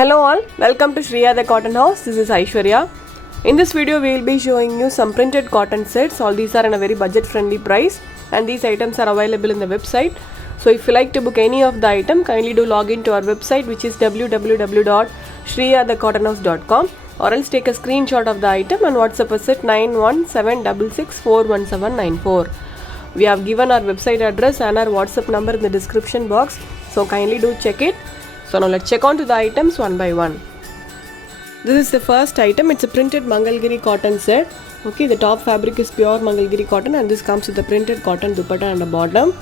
Hello all, welcome to Shriya the Cotton House. This is Aishwarya. In this video we will be showing you some printed cotton sets. All these are in a very budget friendly price and these items are available in the website. So if you like to book any of the item, kindly do log in to our website, which is www.shriyathecottonhouse.com, or else take a screenshot of the item and WhatsApp us at 9176641794. We have given our website address and our WhatsApp number in the description box, so kindly do check it. So now let's check on to the items one by one. This is the first item. It's a printed Mangalgiri cotton set. Okay, the top fabric is pure Mangalgiri cotton and this comes with a printed cotton dupatta and a bottom.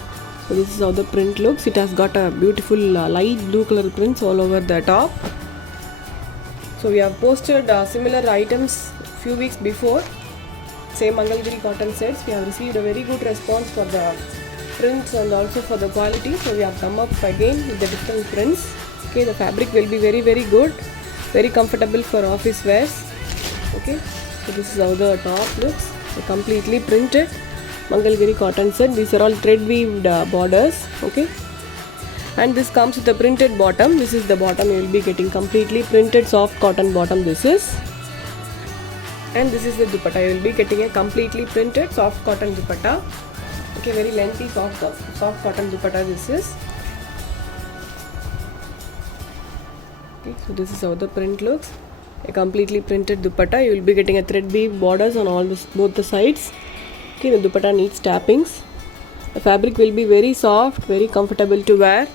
So this is how the print looks. It has got a beautiful light blue color prints all over the top. So we have posted similar items few weeks before. Same Mangalgiri cotton sets. We have received a very good response for the prints and also for the quality. So we have come up again with the different prints. Okay, the fabric will be very good, very comfortable for office wears. Okay, so this is how the top looks. A completely printed Mangalgiri cotton set. These are all thread weaved borders. Okay, and this comes with a printed bottom. This is the bottom you will be getting, completely printed soft cotton bottom. This is, and this is the dupatta. You will be getting a completely printed soft cotton dupatta. Okay, very lengthy soft cotton dupatta this is. Okay, so this is how the print looks. A completely printed dupatta. You will be getting a thread weave borders on all both the sides. Okay, the dupatta needs tappings. The fabric will be very soft, very comfortable to wear.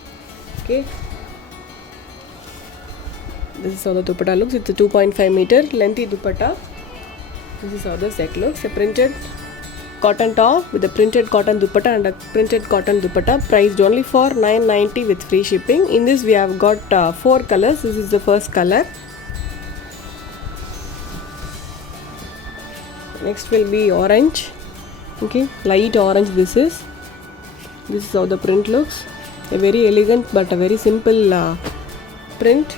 Okay, this is how the dupatta looks. It's a 2.5 meter lengthy dupatta. This is how the set looks. A printed cotton top with a printed cotton dupatta and a printed cotton dupatta, priced only for $9.90 with free shipping. In this we have got 4 colors. This is the first color. Next will be orange. Okay, light orange. This is how the print looks. A very elegant but a very simple print.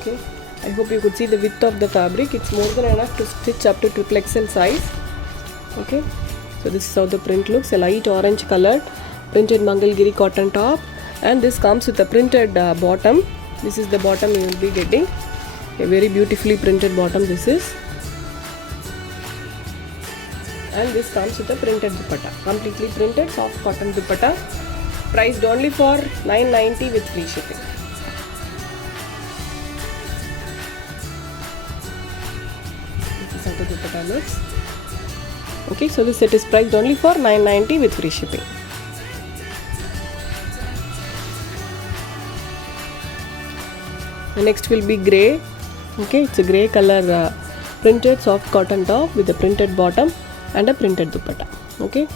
Okay, I hope you could see the width of the fabric. It's more than enough to stitch up to XXL size. Okay, so this is how the print looks. A light orange colored printed Mangalgiri cotton top, and this comes with a printed bottom. This is the bottom you will be getting. A very beautifully printed bottom this is, and this comes with a printed dupatta, completely printed soft cotton dupatta, priced only for $9.90 with free shipping. This is how the dupatta looks. Okay, so this set is priced only for $9.90 with free shipping. The next will be grey. Okay, it's a grey color printed soft cotton top with a printed bottom and a printed dupatta. Okay,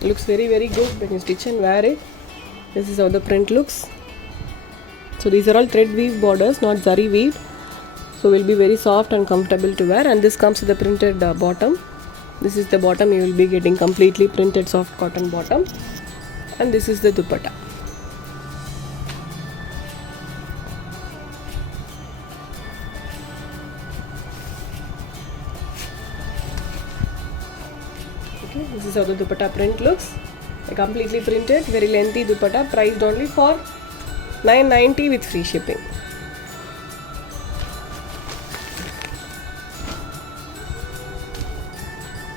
looks very good when you stitch and wear it. This is how the print looks. So these are all thread weave borders, not zari weaved, so will be very soft and comfortable to wear. And this comes with the printed bottom. This is the bottom you will be getting, completely printed soft cotton bottom, and this is the dupatta. Okay, this is how the dupatta print looks. A completely printed, very lengthy dupatta, priced only for $9.90 with free shipping.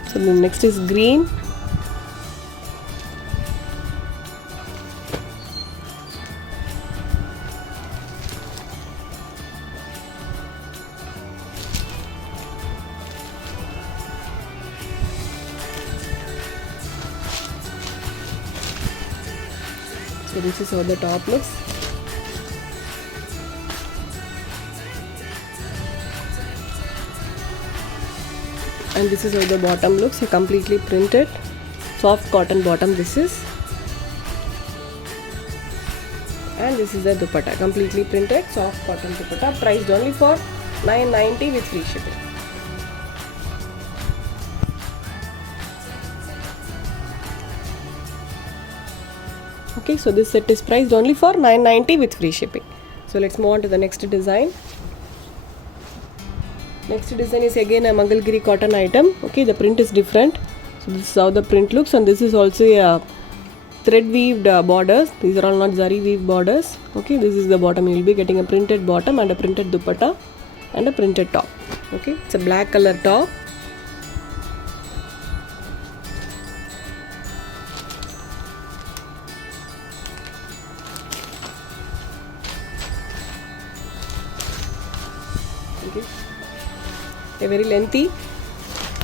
So the next is green. So this is how the top looks. And this is how the bottom looks. A completely printed soft cotton bottom this is, and this is the dupatta, completely printed soft cotton dupatta, priced only for $9.90 with free shipping. Okay, so this set is priced only for 990 with free shipping. So let's move on to the next design. Next design is again a Mangalgiri cotton item. Okay, the print is different. So this is how the print looks, and this is also a thread weaved borders. These are all not zari weave borders. Okay, this is the bottom. You will be getting a printed bottom and a printed dupatta and a printed top. Okay, it's a black color top. Okay, a very lengthy,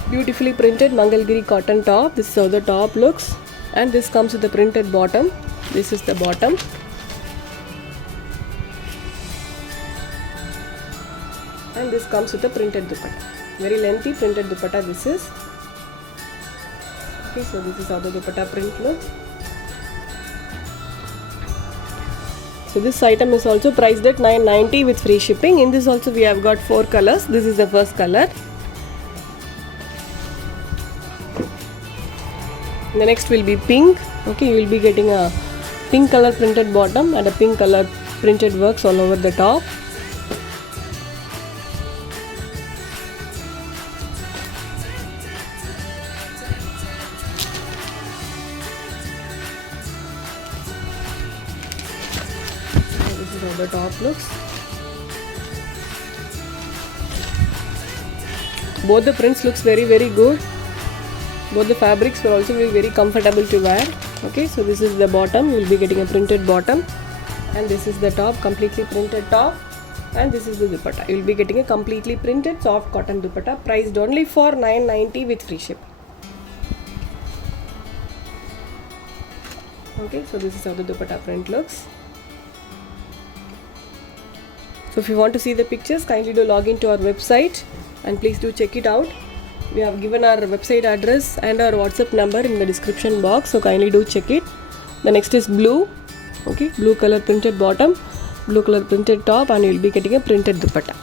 beautifully printed Mangalgiri cotton top. This is how the top looks, and this comes with the printed bottom. This is the bottom. And this comes with the printed dupatta. Very lengthy printed dupatta this is. Okay, so this is how the dupatta print looks. So this item is also priced at 990 with free shipping. In this also we have got 4 colors. This is the first color. The next will be pink. Okay, you will be getting a pink color printed bottom and a pink color printed works all over the top. This is how the top looks. Both the prints looks very good. Both the fabrics will also be very comfortable to wear. Okay, so this is the bottom. You will be getting a printed bottom, and this is the top, completely printed top, and this is the dupatta. You will be getting a completely printed soft cotton dupatta, priced only for 990 with free shipping. Okay, so this is how the dupatta print looks. So if you want to see the pictures, kindly do log into our website and please do check it out. We have given our website address and our WhatsApp number in the description box, so kindly do check it. The next is blue. Okay, blue color printed bottom, blue color printed top, and you will be getting a printed dupatta.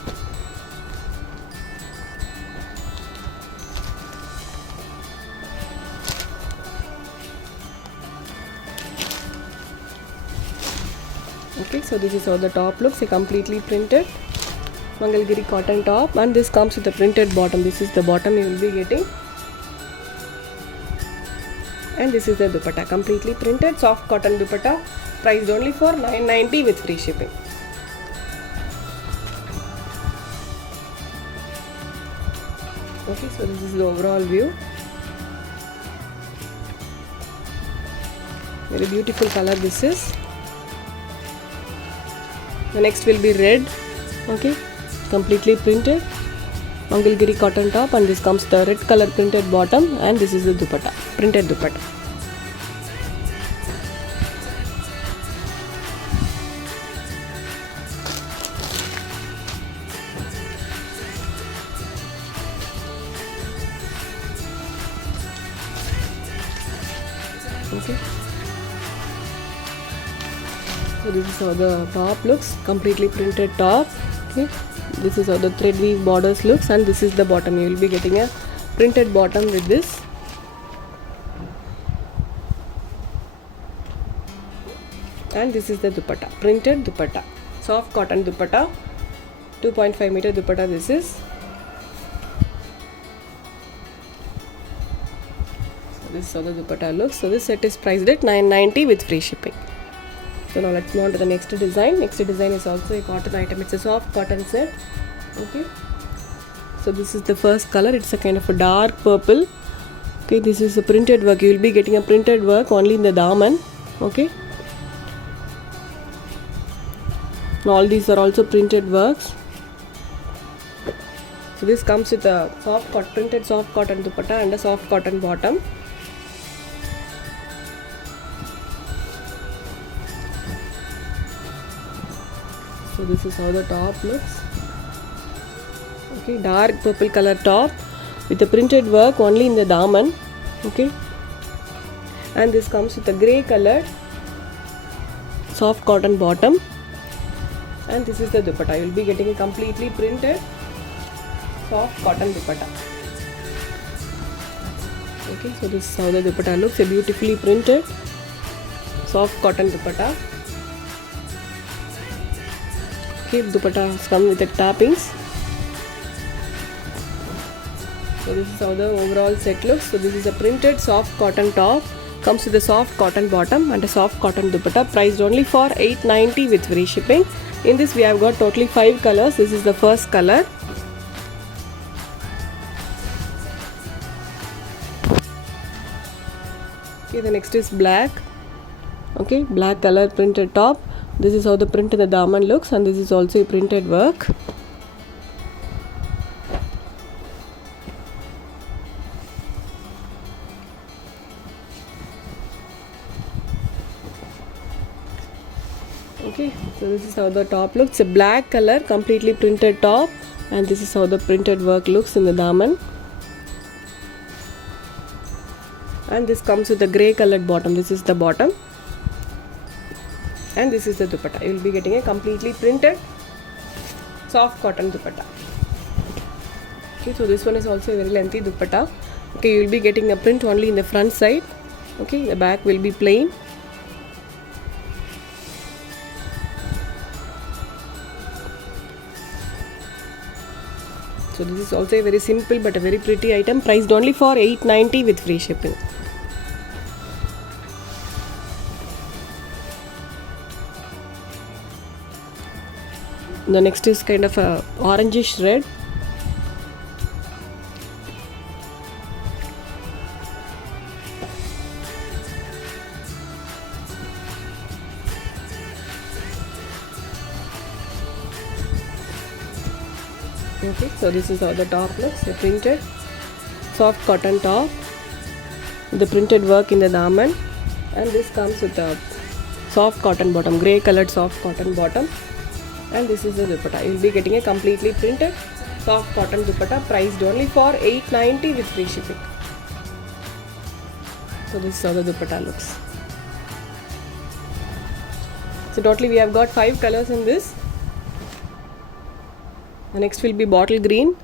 Okay, so this is how the top looks, a completely printed Mangalgiri cotton top, and this comes with a printed bottom. This is the bottom you will be getting, and this is the dupatta, completely printed soft cotton dupatta, priced only for 990 with free shipping. Okay, so this is the overall view. Very beautiful color this is. The next will be red. Okay, completely printed Mangalgiri cotton top, and this comes the red color printed bottom, and this is the dupatta, printed dupatta. Okay, so this is how the top looks, completely printed top. Okay, this is how the thread weave borders looks, and this is the bottom. You will be getting a printed bottom with this. And this is the dupatta, printed dupatta, soft cotton dupatta, 2.5 meter dupatta this is. So this is how the dupatta looks. So this set is priced at 990 with free shipping. So now let's move on to the next design. Next design is also a cotton item. It's a soft cotton set. Okay, so this is the first color. It's a kind of a dark purple. Okay, this is a printed work. You will be getting a printed work only in the daman. Okay, now all these are also printed works. So this comes with a printed soft cotton dupatta and a soft cotton bottom. So this is how the top looks. Okay, dark purple color top with the printed work only in the daman. Okay, and this comes with a grey colored soft cotton bottom, and this is the dupatta. You will be getting a completely printed soft cotton dupatta. Okay, so this is how the dupatta looks, a beautifully printed soft cotton dupatta. Okay, dupatta comes with the tappings. So this is how the overall set looks. So this is a printed soft cotton top, comes with a soft cotton bottom and a soft cotton dupatta, priced only for $890 with free shipping. In this we have got totally 5 colors. This is the first color. Okay, the next is black. Okay, black color printed top. This is how the print in the daman looks, and this is also a printed work. Okay, so this is how the top looks. It's a black color completely printed top, and this is how the printed work looks in the daman. And this comes with a grey colored bottom. This is the bottom, and this is the dupatta. You will be getting a completely printed soft cotton dupatta. Okay, so this one is also a very lengthy dupatta. Okay, you will be getting a print only in the front side. Okay, the back will be plain. So this is also a very simple but a very pretty item, priced only for $890 with free shipping. The next is kind of a orangish red. Okay, so this is how the top looks. A printed soft cotton top, the printed work in the daman, and this comes with a soft cotton bottom, grey colored soft cotton bottom, and this is the dupatta. You will be getting a completely printed soft cotton dupatta, priced only for $890 with free shipping. So this is how the dupatta looks. So totally we have got 5 colors in this. The next will be bottle green.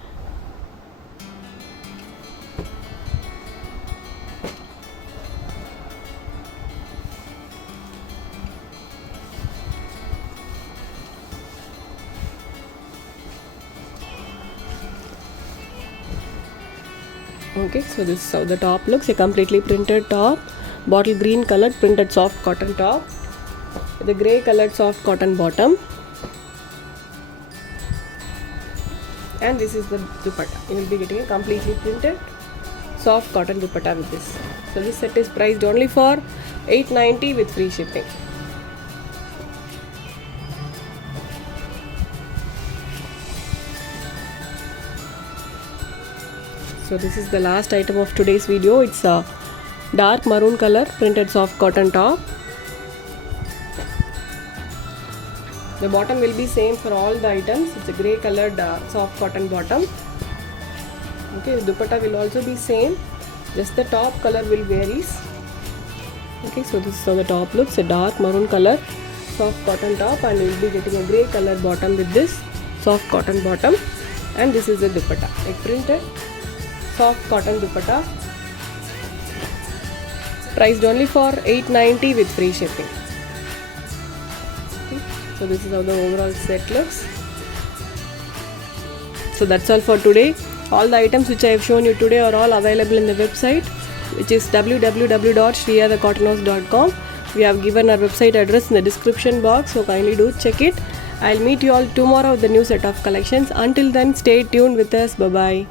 Okay, so this is how the top looks. A completely printed top, bottle green colored printed soft cotton top with a grey colored soft cotton bottom. And this is the dupatta. You will be getting a completely printed soft cotton dupatta with this. So this set is priced only for $890 with free shipping. So this is the last item of today's video. It's a dark maroon color printed soft cotton top. The bottom will be same for all the items. It's a grey colored soft cotton bottom. Okay, the dupatta will also be same. Just the top color will varies. Okay, so this is how the top looks. A dark maroon color soft cotton top, and you will be getting a grey colored bottom with this soft cotton bottom. And this is the dupatta, a printed soft cotton dupatta, priced only for $890 with free shipping. So this is how the overall set looks. So that's all for today. All the items which I have shown you today are all available in the website, which is www.shriyadacottonhouse.com. We have given our website address in the description box, so kindly do check it. I'll meet you all tomorrow with the new set of collections. Until then, stay tuned with us. Bye bye.